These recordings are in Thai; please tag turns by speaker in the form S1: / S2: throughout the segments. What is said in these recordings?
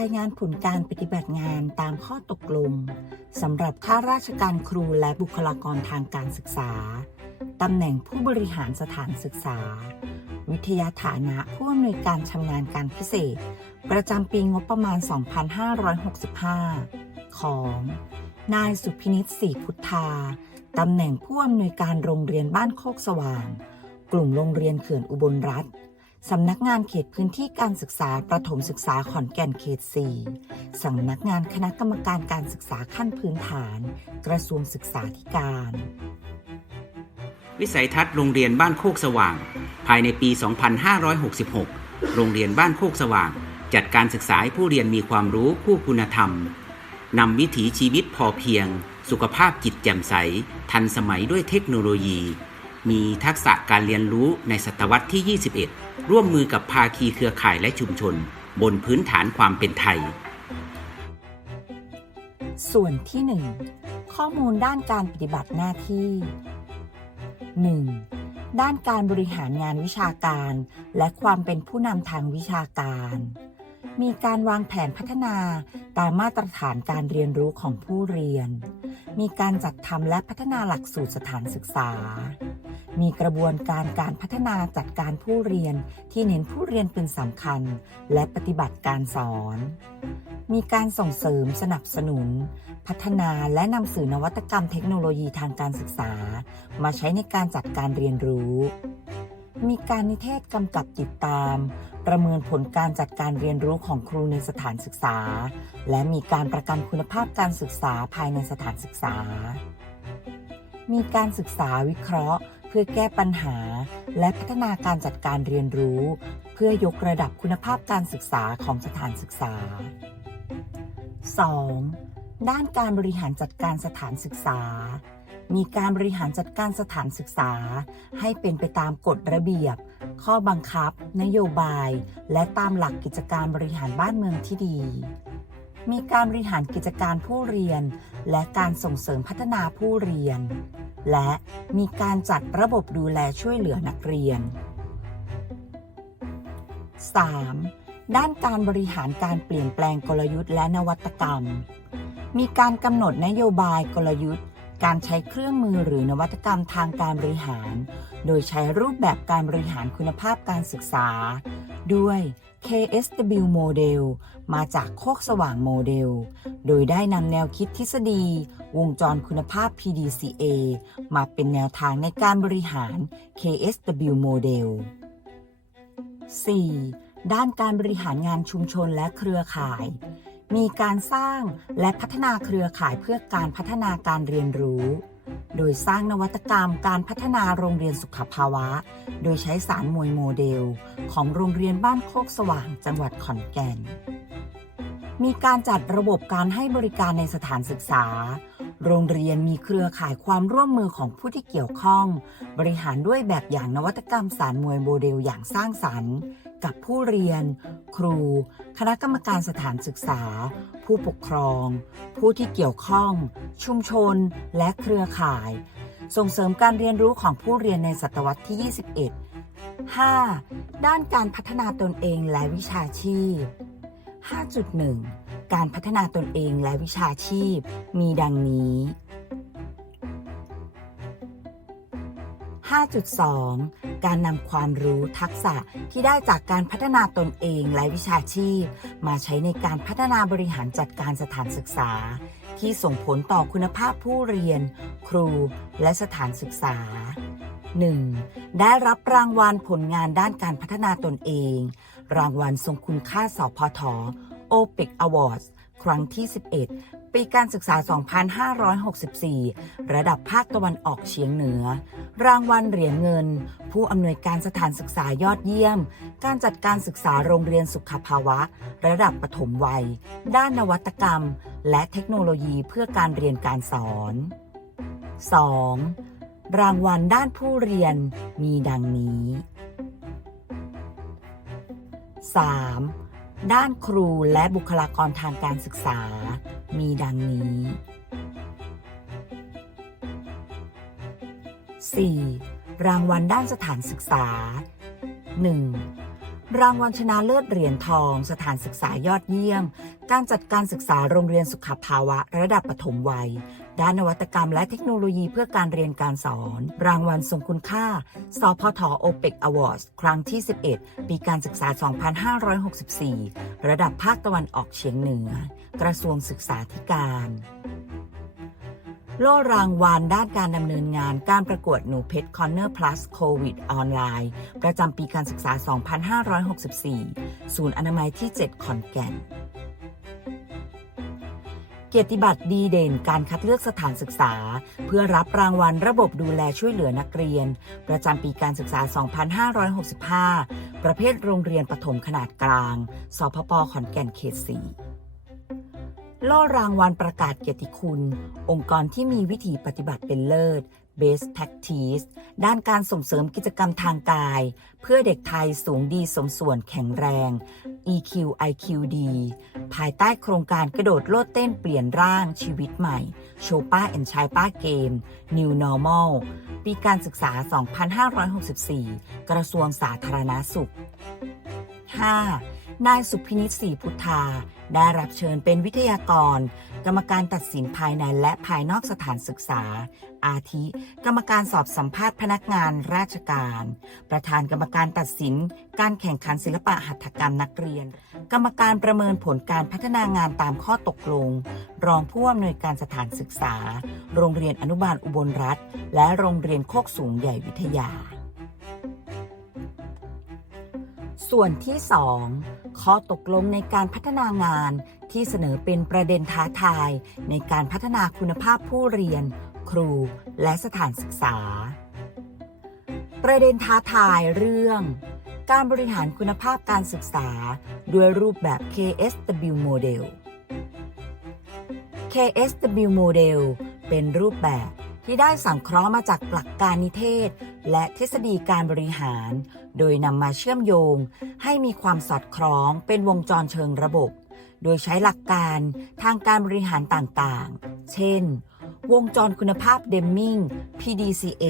S1: ายงานผลการปฏิบัติงานตามข้อตกลงสำหรับข้าราชการครูและบุคลากรทางการศึกษา ตำแหน่งผู้บริหารสถานศึกษา วิทยาฐานะผู้อำนวยการชำนาญการพิเศษ ประจำปีงบประมาณ 2565 ของ นายสุพินิตศรีพุทธา ตำแหน่งผู้อำนวยการโรงเรียนบ้านโคกสว่าง กลุ่มโรงเรียนเขื่อนอุบลรัฐ สำนักงานเขตพื้นที่การศึกษาประถมศึกษาขอนแก่นเขต 4 สำนักงานคณะกรรมการการศึกษาขั้นพื้นฐาน กระทรวงศึกษาธิการ
S2: วิสัยทัศน์โรงเรียนบ้านโคกสว่าง ภายในปี 2566 โรงเรียนบ้านโคกสว่าง จัดการศึกษาให้ผู้เรียนมีความรู้คู่คุณธรรมนำวิถีชีวิตพอเพียง สุขภาพจิตแจ่มใส ทันสมัยด้วยเทคโนโลยี มีทักษะการเรียนรู้ในศตวรรษที่ 21 ร่วมมือกับภาคีเครือข่ายและชุมชน บนพื้นฐานความเป็นไทย
S1: ส่วนที่ 1 ข้อมูลด้านการปฏิบัติหน้าที่ 1. ด้านการบริหารงานวิชาการ และความเป็นผู้นำทางวิชาการ มีการวางแผนพัฒนาตามมาตรฐานการเรียนรู้ของผู้เรียน มีการจัดทำและพัฒนาหลักสูตรสถานศึกษา มีกระบวนการการพัฒนาจัดการผู้เรียนที่เน้นผู้เรียนเป็นสำคัญ และปฏิบัติการสอน มีการส่งเสริมสนับสนุน พัฒนาและนำสื่อนวัตกรรมเทคโนโลยีทางการศึกษา มาใช้ในการจัดการเรียนรู้ มีการนิเทศกำกับติดตาม ประเมินผลการจัดการเรียนรู้ของครูในสถานศึกษา และมีการประกันคุณภาพการศึกษาภายในสถานศึกษา มีการศึกษาวิเคราะห์ เพื่อแก้ปัญหา และพัฒนาการจัดการเรียนรู้ เพื่อยกระดับคุณภาพการศึกษาของสถานศึกษา 2. ด้านการบริหารจัดการสถานศึกษา มีการบริหารจัดการสถานศึกษา ให้เป็นไปตามกฎระเบียบ ข้อบังคับ นโยบาย และตามหลักกิจการบริหารบ้านเมืองที่ดี มีการบริหารกิจการผู้เรียน และการส่งเสริมพัฒนาผู้เรียน และมีการจัดระบบดูแลช่วยเหลือนักเรียน 3. ด้านการบริหารการเปลี่ยนแปลงกลยุทธ์และนวัตกรรม มีการกำหนดนโยบายกลยุทธ์ การใช้เครื่องมือหรือนวัตกรรมทางการบริหาร โดยใช้รูปแบบการบริหารคุณภาพการศึกษา ด้วย KSW โมเดลมาจากโคกสว่างโมเดล โดยได้นำแนวคิดทฤษฎี วงจรคุณภาพ PDCA มาเป็นแนวทางในการบริหาร KSW โมเดล 4. ด้านการบริหารงานชุมชนและเครือข่าย มีการสร้างและพัฒนาเครือข่ายเพื่อการพัฒนาการเรียนรู้ โดยสร้างนวัตกรรมการพัฒนาโรงเรียนสุขภาวะ โดยใช้สารมวยโมเดล ของโรงเรียนบ้านโคกสว่างจังหวัดขอนแก่น มีการจัดระบบการให้บริการในสถานศึกษา โรงเรียนมีเครือข่ายความร่วมมือของผู้ที่เกี่ยวข้อง บริหารด้วยแบบอย่างนวัตกรรมสารมวยโมเดลอย่างสร้างสรรค์ กับผู้เรียน ครู คณะกรรมการสถานศึกษา ผู้ปกครอง ผู้ที่เกี่ยวข้อง ชุมชน และเครือข่าย ส่งเสริมการเรียนรู้ของผู้เรียนในศตวรรษที่ 21 5. ด้านการพัฒนาตนเองและวิชาชีพ 5.1 การพัฒนาตนเองและวิชาชีพ มีดังนี้ 5.2 การนำความรู้ทักษะที่ได้จากการพัฒนาตนเองและวิชาชีพ มาใช้ในการพัฒนาบริหารจัดการสถานศึกษา ที่ส่งผลต่อคุณภาพผู้เรียน ครูและสถานศึกษา 1. ได้รับรางวัลผลงานด้านการพัฒนาตนเอง รางวัลทรงคุณค่าสพท OPIC Awards ครั้งที่ 11 ปีการศึกษา 2564 ระดับภาคตะวันออกเฉียงเหนือ รางวัลเหรียญเงิน ผู้อำนวยการสถานศึกษายอดเยี่ยม การจัดการศึกษาโรงเรียนสุขภาวะ ระดับปฐมวัย ด้านนวัตกรรม และเทคโนโลยีเพื่อการเรียนการสอน 2. รางวัลด้านผู้เรียนมีดังนี้ 3. ด้านครูและบุคลากรทางการศึกษา มีดังนี้ 4. รางวัลด้านสถานศึกษา 1. รางวัลชนะเลิศเหรียญทอง สถานศึกษายอดเยี่ยม การจัดการศึกษาโรงเรียนสุขภาวะ ระดับปฐมวัย ด้านนวัตกรรมและเทคโนโลยีเพื่อการเรียนการสอน รางวัลทรงคุณค่า สพทโอเปกอวอร์ดครั้งที่ 11 ปีการศึกษา 2564 ระดับภาคตะวันออกเฉียงเหนือ กระทรวงศึกษาธิการ โล่รางวัลด้านการดำเนินงานการประกวดหนูเพชรคอนเนอร์พลัสโควิดออนไลน์ประจำปีการศึกษา 2564 ศูนย์อนามัยที่ 7 ขอนแก่น เกียรติบัตรดีเด่นการคัดเลือกสถานศึกษา เพื่อรับรางวัลระบบดูแลช่วยเหลือนักเรียน ประจำปีการศึกษา 2565 ประเภทโรงเรียนปฐมขนาดกลาง สพปขอนแก่นเขต 4 ล่อรางวัลประกาศเกียรติคุณ องค์กรที่มีวิธีปฏิบัติเป็นเลิศ Best Practice ด้านการส่งเสริมกิจกรรมทางกาย เพื่อเด็กไทยสูงดีสมส่วนแข็งแรง EQ IQD ภายใต้โครงการกระโดดโลดเต้นเปลี่ยนร่างชีวิตใหม่โชป้าแอนชายป้าเกม New Normal ปีการศึกษา 2564 กระทรวงสาธารณาสุข 5. นายสุพินิจศรีพุทธา ได้รับเชิญเป็นวิทยากร กรรมการตัดสินภายในและภายนอกสถานศึกษา อาทิ กรรมการสอบสัมภาษณ์พนักงานราชการ ประธานกรรมการตัดสิน การแข่งขันศิลปะหัตถกรรมนักเรียน กรรมการประเมินผลการพัฒนางานตามข้อตกลง รองผู้อำนวยการสถานศึกษา โรงเรียนอนุบาลอุบลรัฐ และโรงเรียนโคกสูงใหญ่วิทยา ส่วนที่ 2 ข้อตกลงในการพัฒนางานที่เสนอเป็นประเด็นท้าทาย ในการพัฒนาคุณภาพผู้เรียน ครู และสถานศึกษา ประเด็นท้าทายเรื่อง การบริหารคุณภาพการศึกษา ด้วยรูปแบบ KSW Model KSW Model เป็นรูปแบบ ที่ได้สังเคราะห์มาจากหลักการนิเทศ และทฤษฎีการบริหาร โดยนำมาเชื่อมโยง ให้มีความสอดคล้องเป็นวงจรเชิงระบบ โดยใช้หลักการทางการบริหารต่างๆ เช่น วงจรคุณภาพเดมมิง PDCA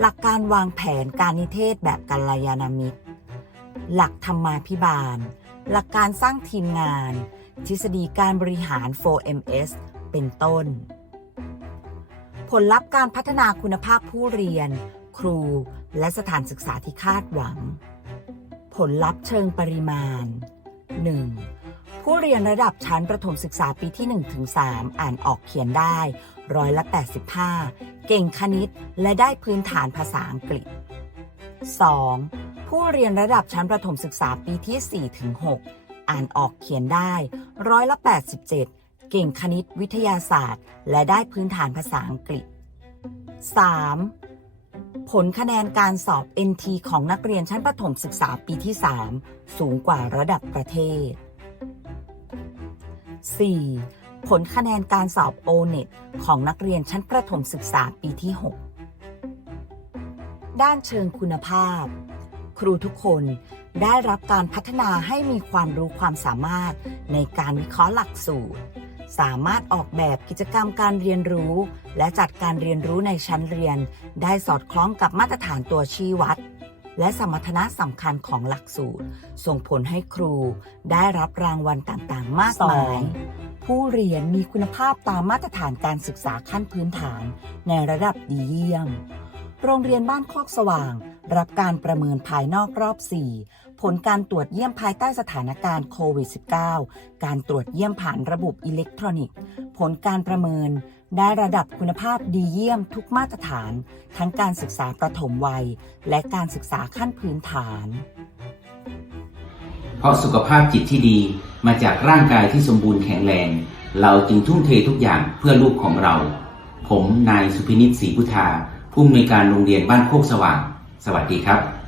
S1: หลักการวางแผนการนิเทศแบบกัลยาณมิตร หลักธรรมาภิบาล หลักการสร้างทีมงาน ทฤษฎีการบริหาร 4MS เป็นต้น ผลลัพธ์การพัฒนาคุณภาพผู้เรียน ครู และสถานศึกษาที่คาดหวัง ผลลัพธ์เชิงปริมาณ 1. ผู้เรียนระดับชั้นประถมศึกษาปีที่ 1-3 อ่านออกเขียนได้ร้อยละ 85 เก่งคณิตและได้พื้นฐานภาษาอังกฤษ 2. ผู้เรียนระดับชั้นประถมศึกษาปีที่ 4-6 อ่านออกเขียนได้ร้อยละ 87 เก่งคณิตวิทยาศาสตร์ และได้พื้นฐานภาษาอังกฤษ 3. ผลคะแนนการสอบ NT ของนักเรียนชั้นประถมศึกษาปีที่ 3 สูงกว่าระดับประเทศ 4. ผลคะแนนการสอบ O-NET ของนักเรียนชั้นประถมศึกษาปีที่ 6 ด้านเชิงคุณภาพ ครูทุกคนได้รับการพัฒนาให้มีความรู้ความสามารถในการวิเคราะห์หลักสูตร สามารถออกแบบกิจกรรมการเรียนรู้ และจัดการเรียนรู้ในชั้นเรียน ได้สอดคล้องกับมาตรฐานตัวชี้วัด และสมรรถนะสำคัญของหลักสูตร ส่งผลให้ครูได้รับรางวัลต่างๆ มากมาย ผู้เรียนมีคุณภาพตามมาตรฐานการศึกษาขั้นพื้นฐานในระดับดีเยี่ยม โรงเรียนบ้านโคกสว่าง รับการประเมินภายนอกรอบ 4 ผลการตรวจเยี่ยมภายใต้สถานการณ์โควิด -19 การตรวจเยี่ยมผ่านระบบอิเล็กทรอนิกส์ ผลการประเมิน ได้ระดับคุณภาพดีเยี่ยมทุกมาตรฐาน ทั้งการศึกษาประถมวัย และการศึกษาขั้นพื้นฐาน
S2: เพราะสุขภาพจิตที่ดีมาจากร่างกายที่สมบูรณ์แข็งแรง เราจึงทุ่มเททุกอย่างเพื่อลูกของเรา ผมนายสุพินิตศรีพุทธาผู้อำนวยการโรงเรียนบ้านโคกสว่าง สวัสดีครับ